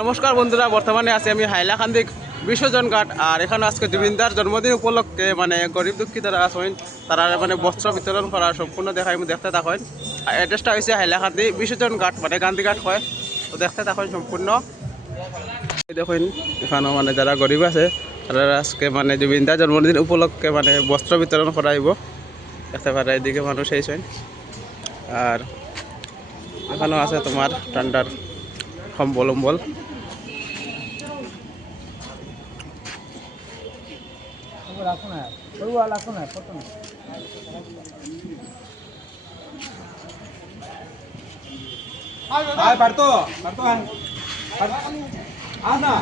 নমস্কার বন্ধুরা, বর্তমানে আছি আমি হাইলাকান্দি বিশ্বজন ঘাট আর এখানে আজকে জুবিনদার জন্মদিন উপলক্ষে মানে গরিব দুঃখী যারা আছেন, তারা মানে বস্ত্র বিতরণ করা সম্পূর্ণ দেখাই, আমি দেখতে থাকেন। অ্যাড্রেসটা হয়েছে হাইলাকান্দি বিশ্বজন ঘাট মানে গান্ধী ঘাট হয়। তো দেখতে থাকেন সম্পূর্ণ। দেখুন এখানেও মানে যারা গরিব আছে, তারা আজকে মানে জুবিনদার জন্মদিন উপলক্ষে মানে বস্ত্র বিতরণ করাইব। দেখতে পারে এদিকে মানুষ এইছেন আর এখানেও আছে তোমার ঠান্ডার কম্বল উম্বল রাখো না সরুয়া রাখো না কত না Ay, parto, parto ang. Ana.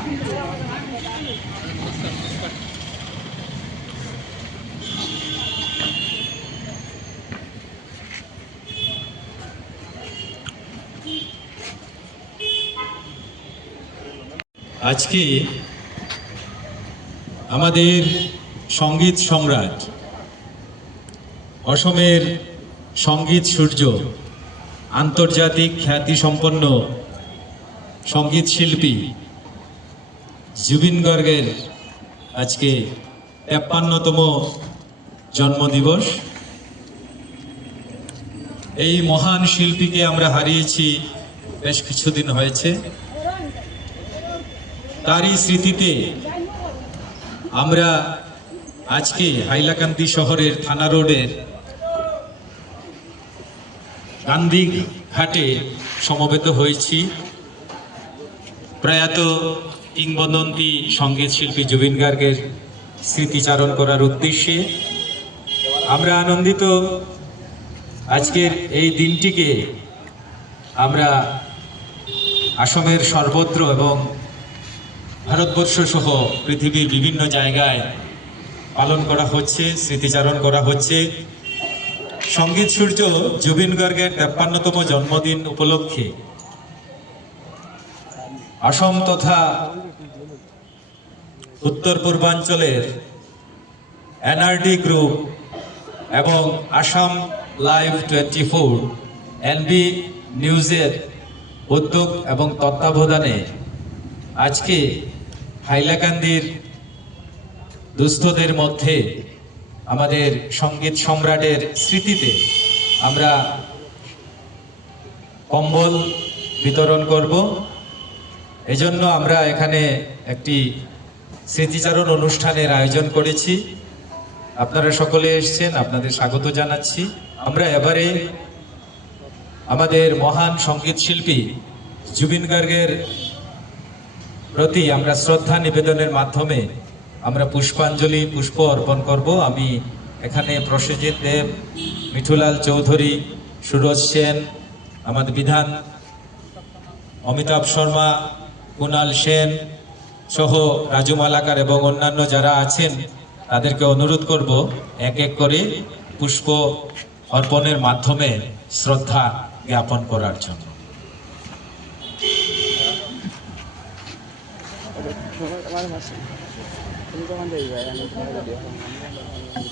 আজকে আমাদের সংগীত সম্রাট। অসমের সংগীত সূর্য, আন্তর্জাতিক খ্যাতিসম্পন্ন সংগীত শিল্পী জুবিন গর্গের আজকে তেপ্পান্নতম জন্মদিবস। এই মহান শিল্পীকে আমরা হারিয়েছি বেশ কিছুদিন হয়েছে। তারই স্মৃতিতে আমরা আজকে হাইলাকান্দি শহরের থানা রোডের গান্ধী ঘাটে সমবেত হয়েছি। প্রয়াত কিংবদন্তি সংগীত শিল্পী জুবিন গার্গের স্মৃতিচারণ করার উদ্দেশ্যে আমরা আনন্দিত আজকের এই দিনটিকে আমরা আসামের সর্বত্র এবং ভারতবর্ষ সহ পৃথিবীর বিভিন্ন জায়গায় পালন করা হচ্ছে, স্মৃতিচারণ করা হচ্ছে। সংগীত সূর্য জুবিন গর্গের তেপ্পান্নতম জন্মদিন উপলক্ষে অসম তথা উত্তর পূর্বাঞ্চলের এনআরডি গ্রুপ এবং Assam live twenty four NB নিউজের উদ্যোগ এবং তত্ত্বাবধানে আজকে হাইলাকান্দির দুস্থদের মধ্যে আমাদের সংগীত সম্রাটের স্মৃতিতে আমরা কম্বল বিতরণ করব। এজন্য আমরা এখানে একটি স্মৃতিচারণ অনুষ্ঠানের আয়োজন করেছি। আপনারা সকলে এসছেন, আপনাদের স্বাগত জানাচ্ছি। আমরা এবারে আমাদের মহান সংগীত শিল্পী জুবিন গার্গের প্রতি আমরা শ্রদ্ধা নিবেদনের মাধ্যমে আমরা পুষ্পাঞ্জলি, পুষ্প অর্পণ করব। আমি এখানে প্রসেনজিৎ দেব, মিঠুলাল চৌধুরী, সুরজ সেন, আমাদের বিধান অমিতাভ শর্মা কুণাল সেন সহ রাজু মালাকার এবং অন্যান্য যারা আছেন, তাদেরকে অনুরোধ করব এক এক করে পুষ্প অর্পণের মাধ্যমে শ্রদ্ধা জ্ঞাপন করার জন্য। không có vấn đề gì anh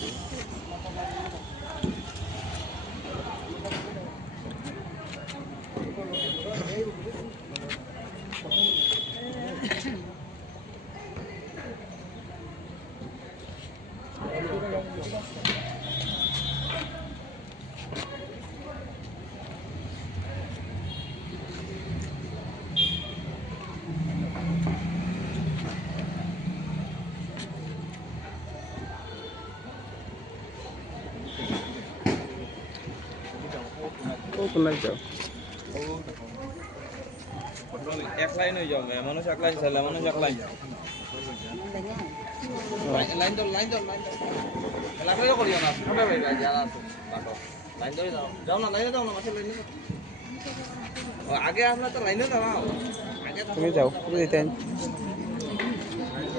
কোনায় যাও। এক লাইন হয়ে যাও মানুষ এক লাইন ছেলে মানুষ এক লাইন লাইন ধর লাইন ধর লাইন ধর। লাগলে করিও না। সবে ভাই ভাই যারা আছে লাইন ধরে যাও। যাও না লাইনে যাও না মাসে লাইনে আগে আমরা তো লাইনে আগে তুমি যাও তুমি দিতেন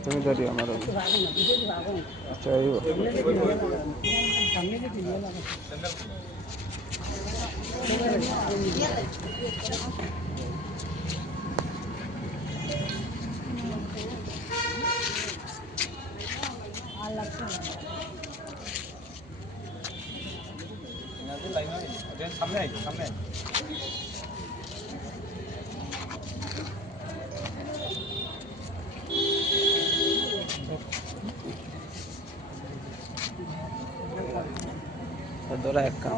হলো হলো করে দি যা হ্যাঁ নদী আইও নদী আইও আমি তো আসলাম তুমি ধরি আমার আচ্ছা এই সামনে আই সামনে আই ধরা এক কাম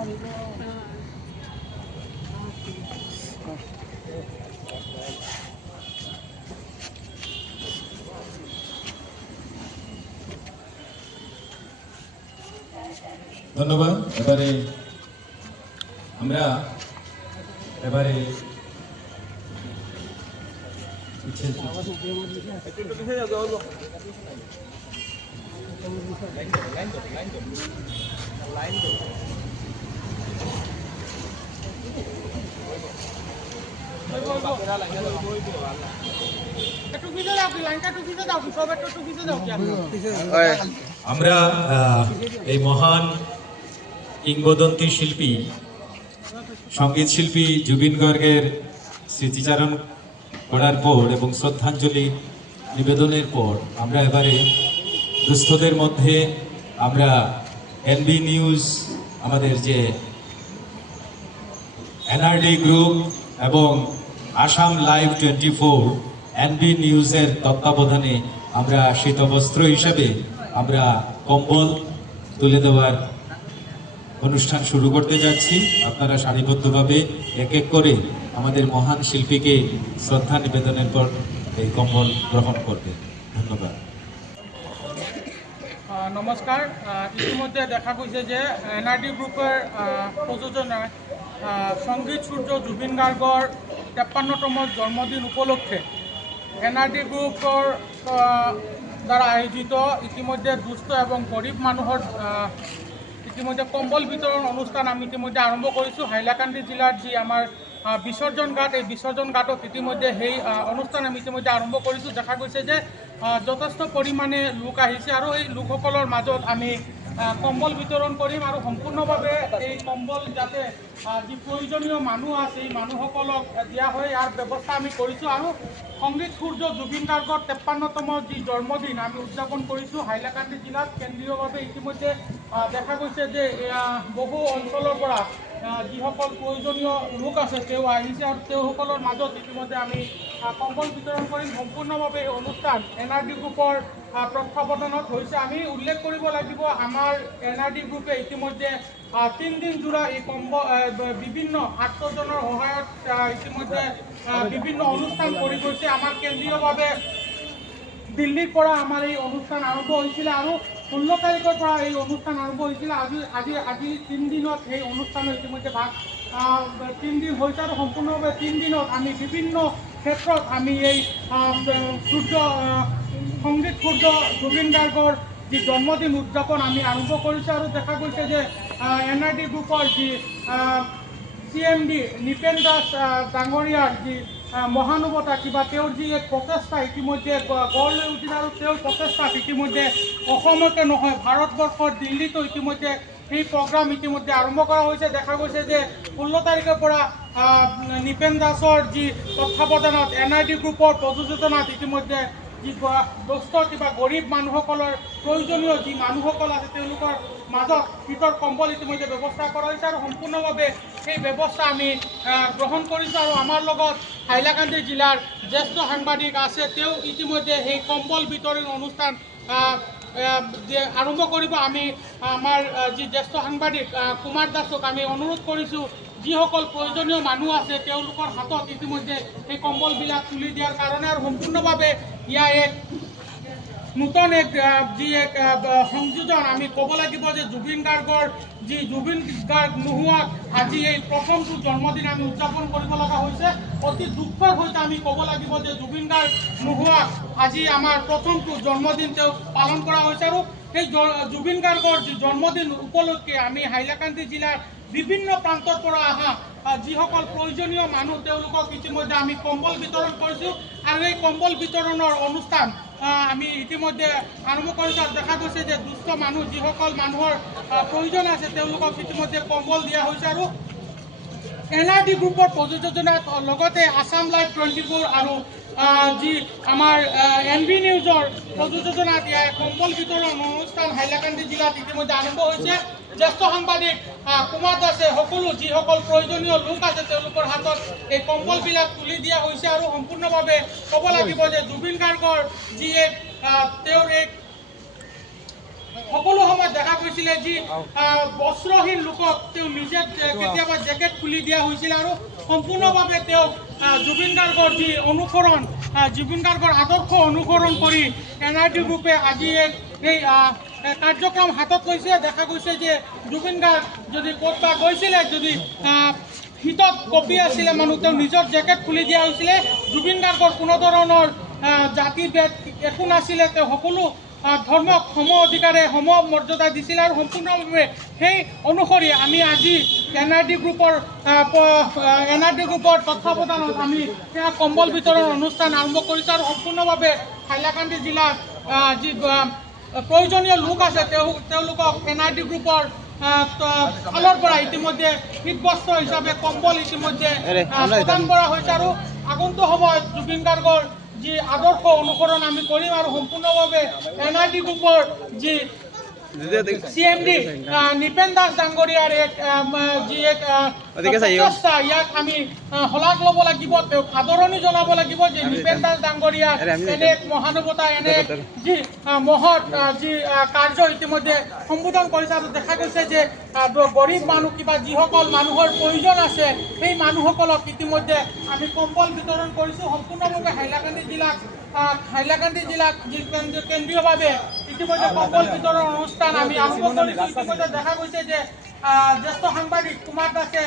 ধন্যবাদ এবারে আমরা এবারে পিছিয়ে- একটু পিছিয়ে যাও যাও যাও লাইন ধরো লাইন ধরো লাইন আমরা এই মহান কিংবদন্তি শিল্পী, সংগীত শিল্পী জুবিন গর্গের স্মৃতিচারণ করার পর এবং শ্রদ্ধাঞ্জলি নিবেদনের পর আমরা এবারে দুস্থদের মধ্যে আমরা এনবি নিউজ, আমাদের যে এনআরডি গ্রুপ এবং Assam live twenty four NB নিউজের তত্ত্বাবধানে আমরা শীতবস্ত্র হিসাবে আমরা কম্বল তুলে দেওয়ার অনুষ্ঠান শুরু করতে যাচ্ছি। আপনারা সারিবদ্ধভাবে এক এক করে আমাদের মহান শিল্পীকে শ্রদ্ধা নিবেদনের পর এই কম্বল গ্রহণ করবেন। ধন্যবাদ। নমস্কার। ইতিমধ্যে দেখা গৈছে যে এন আৰ ডি গ্ৰুপৰ আহ, প্ৰযোজনাই আহ, সংগীত সূৰ্য জুবিন গাৰ্গৰ তেপ্পান্নতম জন্মদিন উপলক্ষে এন আৰ ডি আহ, দ্বাৰা আয়োজিত ইতিমধ্যে দুস্থ এবং মানুহৰ আহ, ইতিমধ্যে কম্বল বিতৰণ অনুষ্ঠান আমি ইতিমধ্যে আৰম্ভ কৰিছোঁ। হাইলাকান্দি জিলাৰ যি আমাৰ আহ, বিসৰ্জন ঘাট এই বিসৰ্জন ঘাটত ইতিমধ্যে সেই অনুষ্ঠান আমি ইতিমধ্যে আৰম্ভ কৰিছোঁ। দেখা গৈছে যে যথেষ্ট পৰিমাণে লোক আহিছে আৰু এই লোকসকলৰ মাজত আমি কম্বল বিতৰণ কৰিম আৰু সম্পূৰ্ণভাৱে এই কম্বল যাতে যি প্ৰয়োজনীয় মানুহ আছে এই মানুহসকলক দিয়া হয় ইয়াৰ ব্যৱস্থা আমি কৰিছোঁ আৰু সংগীত সূৰ্য জুবিন গাৰ্গৰ তেপ্পান্নতম যি জন্মদিন আমি উদযাপন কৰিছোঁ হাইলাকান্দি জিলাত কেন্দ্ৰীয়ভাৱে ইতিমধ্যে দেখা গৈছে যে বহু অঞ্চলৰ পৰা যিসকল প্ৰয়োজনীয় লোক আছে তেওঁ আহিছে আৰু তেওঁসকলৰ মাজত ইতিমধ্যে আমি কম্বল বিতৰণ কৰিম। সম্পূৰ্ণভাৱে এই অনুষ্ঠান এন আৰ ডি গ্ৰুপৰ তত্ত্বাৱধানত হৈছে আমি উল্লেখ কৰিব লাগিব আমাৰ এন আৰ ডি গ্ৰুপে ইতিমধ্যে তিনিদিন জোৰা এই কম্ব বিভিন্ন আত্মজনৰ সহায়ত ইতিমধ্যে বিভিন্ন অনুষ্ঠান কৰি গৈছে। আমাৰ কেন্দ্ৰীয়ভাৱে দিল্লীৰ পৰা আমাৰ এই অনুষ্ঠান আৰম্ভ হৈছিলে আৰু ষোল্ল তাৰিখৰ পৰা এই অনুষ্ঠান আৰম্ভ হৈছিলে। আজি আজি আজি তিনিদিনত সেই অনুষ্ঠানৰ ইতিমধ্যে ভাগ তিনিদিন হৈছে আৰু সম্পূৰ্ণভাৱে তিনিদিনত আমি বিভিন্ন ক্ষেত্ৰত আমি এই সূৰ্য সংগীত সূৰ্য জুবিন গাৰ্গৰ যি জন্মদিন উদযাপন আমি আৰম্ভ কৰিছোঁ আৰু দেখা গৈছে যে এন আৰ ডি গ্ৰুপৰ যি C M D Nipen Das ডাঙৰীয়াৰ যি মহানুভতা কিবা তেওঁৰ যি এক প্ৰচেষ্টা ইতিমধ্যে গ- গঢ় লৈ আৰু তেওঁৰ প্ৰচেষ্টাত ইতিমধ্যে নহয় ভাৰতবৰ্ষৰ দিল্লীতো ইতিমধ্যে সেই প্ৰগ্ৰাম ইতিমধ্যে আৰম্ভ কৰা হৈছে। দেখা গৈছে যে ষোল্ল তাৰিখৰ পৰা নিপেন দাসৰ যি তত্ত্বাৱধানত এন আই ডি গ্ৰুপৰ প্ৰযোজনাত ইতিমধ্যে যি দুস্থ কিবা গৰীব মানুহসকলৰ প্ৰয়োজনীয় যি মানুহসকল আছে তেওঁলোকৰ মাজত শীতৰ কম্বল ইতিমধ্যে ব্যৱস্থা কৰা হৈছে আৰু সম্পূৰ্ণভাৱে সেই ব্যৱস্থা আমি গ্ৰহণ কৰিছোঁ আৰু আমাৰ লগত হাইলাকান্দি জিলাৰ জ্যেষ্ঠ সাংবাদিক আছে তেওঁ ইতিমধ্যে সেই কম্বল বিতৰণ অনুষ্ঠান আৰম্ভ কৰিব। আমি আমাৰ যি জ্যেষ্ঠ সাংবাদিক কুমাৰ দাসক আমি অনুৰোধ কৰিছোঁ যিসকল প্ৰয়োজনীয় মানুহ আছে তেওঁলোকৰ হাতত ইতিমধ্যে সেই কম্বলবিলাক তুলি দিয়াৰ কাৰণে আৰু সম্পূৰ্ণভাৱে ইয়াৰ এক নতুন এক যি এক সংযোজন। আমি ক'ব লাগিব যে জুবিন গাৰ্গৰ যি জুবিন গাৰ্গ নোহোৱাক আজি এই প্ৰথমটো জন্মদিন আমি উদযাপন কৰিব লগা হৈছে। অতি দুখৰ সৈতে আমি ক'ব লাগিব যে জুবিন গাৰ্গ নোহোৱাক আজি আমাৰ প্ৰথমটো জন্মদিন তেওঁক পালন কৰা হৈছে আৰু সেই জুবিন গাৰ্গৰ জন্মদিন উপলক্ষে আমি হাইলাকান্দি জিলাৰ বিভিন্ন প্ৰান্তৰ পৰা অহা যিসকল প্ৰয়োজনীয় মানুহ তেওঁলোকক ইতিমধ্যে আমি কম্বল বিতৰণ কৰিছোঁ। আৰু এই কম্বল বিতৰণৰ অনুষ্ঠান আমি ইতিমধ্যে আৰম্ভ কৰিছোঁ। দেখা গৈছে যে দুষ্ট মানুহ যিসকল মানুহৰ প্ৰয়োজন আছে তেওঁলোকক ইতিমধ্যে কম্বল দিয়া হৈছে। আৰু এন আৰ ডি গ্ৰুপৰ প্ৰযোজনাত লগতে আছাম লাইভ টুৱেণ্টি ফ'ৰ আৰু যি আমাৰ এন বি নিউজৰ প্ৰযোজনাত কম্বল বিতৰণ অনুষ্ঠান হাইলাকান্দি জিলাত ইতিমধ্যে আৰম্ভ হৈছে। জ্যেষ্ঠ সাংবাদিক কুমাৰ দাসে সকলো যিসকল প্ৰয়োজনীয় লোক আছে তেওঁলোকৰ হাতত এই কম্বলবিলাক তুলি দিয়া হৈছে আৰু সম্পূৰ্ণভাৱে ক'ব লাগিব যে জুবিন গাৰ্গৰ যি এক তেওঁৰ এক সকলো সময়ত দেখা গৈছিলে যি বস্ত্ৰহীন লোকক তেওঁ নিজে কেতিয়াবা জেকেট খুলি দিয়া হৈছিল আৰু সম্পূৰ্ণভাৱে তেওঁক জুবিন গাৰ্গৰ যি অনুসৰণ জুবিন গাৰ্গৰ আদৰ্শ অনুসৰণ কৰি এন আৰ টি গ্ৰুপে আজি এক- এই কাৰ্যক্ৰম হাতত লৈছে দেখা গৈছে যে জুবিন গাৰ্গ যদি ক'তবা গৈছিলে যদি শীতত কঁপি আছিলে মানুহ তেওঁ নিজৰ জেকেট খুলি দিয়া হৈছিলে। জুবিন গাৰ্গৰ কোনো ধৰণৰ জাতি ভেদ একো নাছিলে। তেওঁ সকলো ধৰ্মক সম অধিকাৰে সম মৰ্যাদা দিছিল আৰু সম্পূৰ্ণভাৱে সেই অনুসৰি আমি আজি এন আৰ ডি গ্ৰুপৰ এন আৰ ডি গ্ৰুপৰ তত্বাৱধানত আমি সেয়া কম্বল বিতৰণ অনুষ্ঠান আৰম্ভ কৰিছোঁ আৰু সম্পূৰ্ণভাৱে হাইলাকান্দি আহ, যি প্ৰয়োজনীয় লোক আছে তেওঁ তেওঁলোকক এন আৰ ডি গ্ৰুপৰ ফালৰ পৰা ইতিমধ্যে শীতবস্ত্ৰ হিচাপে কম্বল ইতিমধ্যে প্ৰদান কৰা হৈছে আৰু আগন্তুক সময়ত জুবিন গাৰ্গৰ যি আদৰ্শ অনুসৰণ আমি কৰিম আৰু সম্পূৰ্ণভাৱে এন আৰ ডি গ্ৰুপৰ যি C M D Nipen Das ডাঙৰীয়াৰ এক যি এক। প্ৰচেষ্টা, ইয়াক আমি শলাগ ল'ব লাগিব তেওঁক আদৰণি জনাব লাগিব যে নিপেন দাস ডাঙৰীয়া এনে এক মহানুভৱতা এনে যি মহৎ যি কাৰ্য ইতিমধ্যে সম্বোধন কৰিছে আৰু দেখা গৈছে যে গৰীব মানুহ কিবা যিসকল মানুহৰ প্ৰয়োজন আছে সেই মানুহসকলক ইতিমধ্যে আমি কম্বল বিতৰণ কৰিছোঁ সম্পূৰ্ণভাৱে হাইলাকান্দি আহ, হাইলাকান্দি জিলাত যি কেন্দ্ৰীয়ভাৱে ইতিমধ্যে কম্বল বিতৰণ অনুষ্ঠান। আমি আৰম্ভ কৰিছোঁ। ইতিমধ্যে দেখা গৈছে যে জ্যেষ্ঠ সাংবাদিক কুমাৰ দাসে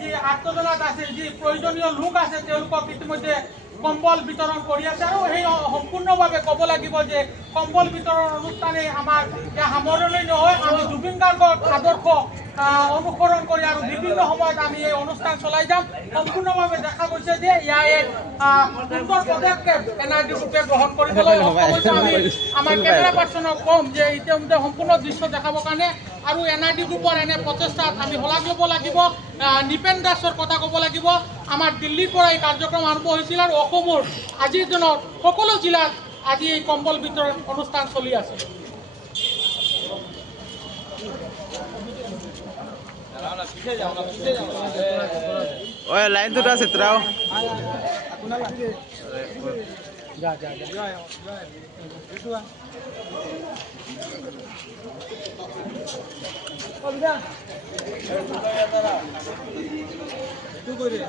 যি আত্মজনাত আছে যি প্ৰয়োজনীয় লোক আছে তেওঁলোকক ইতিমধ্যে কম্বল বিতৰণ কৰি আছে। আৰু সেই সম্পূৰ্ণভাৱে ক'ব লাগিব যে কম্বল বিতৰণ অনুষ্ঠানে আমাৰ এতিয়া সামৰণি নহয় আমি জুবিন গাৰ্গৰ আদৰ্শ আহ, অনুসৰণ কৰি আৰু বিভিন্ন সময়ত আমি এই অনুষ্ঠান চলাই যাম। সম্পূৰ্ণভাৱে দেখা গৈছে যে ইয়াৰ এক আহ, সুন্দৰ পদক্ষেপ এন আৰ ডি গ্ৰুপে গ্ৰহণ কৰিবলৈ সক্ষম হৈছে। আমি আমাৰ কেমেৰা পাৰ্চনক ক'ম যে ইতিমধ্যে সম্পূৰ্ণ দৃশ্য দেখাবৰ কাৰণে আৰু এন আৰ ডি গ্ৰুপৰ এনে প্ৰচেষ্টাত আমি শলাগ ল'ব লাগিব। নিপেন দাসৰ কথা ক'ব লাগিব। আমাৰ দিল্লীৰ পৰা এই কাৰ্যক্ৰম আৰম্ভ হৈছিল আৰু অসমৰ আজিৰ দিনত সকলো জিলাত আজি এই কম্বল বিতৰণ অনুষ্ঠান চলি আছে। ওই লাইন দুটো আছে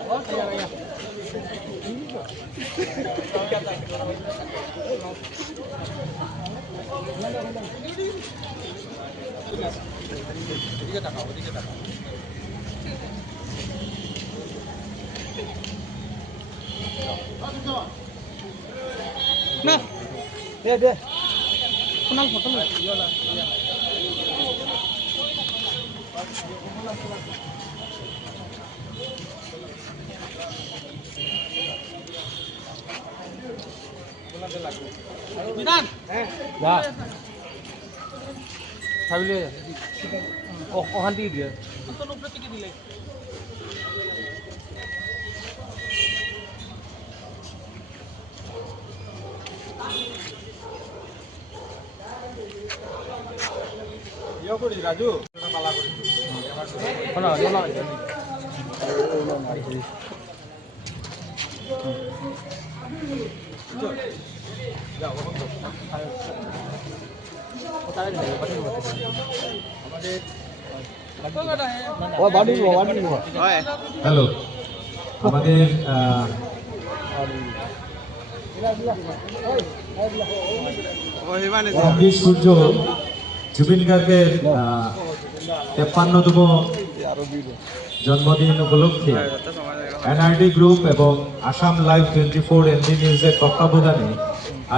তোরাও যা যা যা না দে দে সোণাল ফটো বিধান যা ভাবিলে অশান্তি দিয়ে অন্তর উপরে থেকে দিলে শোনা শোনা ও বাড়ি বাড়ি ওই হ্যালো। আমাদের আহ, ওই মানে অমৃত সূর্য জুবিন গার্গের তেপ্পান্নতম জন্মদিন উপলক্ষে এনআরডি গ্রুপ এবং Assam live twenty four ND নিউজের তত্ত্বাবধানে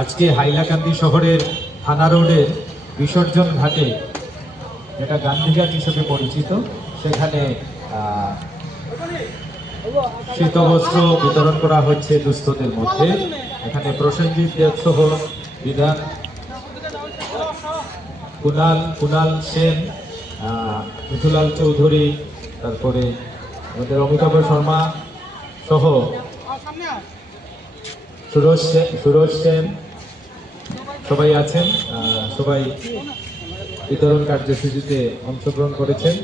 আজকে হাইলাকান্দি শহরের থানা রোডের বিসর্জন ঘাটে, যেটা গান্ধীঘাট হিসেবে পরিচিত, সেখানে শীতবস্ত্র বিতরণ করা হচ্ছে দুস্থদের মধ্যে। এখানে প্রসেনজিৎ দেব সহ বিধান কুনাল কুনাল সেন মিথুলাল চৌধুরী তারপরে আমাদের অমিতাভ শর্মা সহ। সুরজ সেন সুরজ সেন সবাই আছেন সবাই বিতরণ কার্যসূচিতে অংশগ্রহণ করেছেন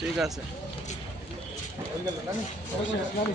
ঠিক আছে Oiga, la nani. Oiga, la nani.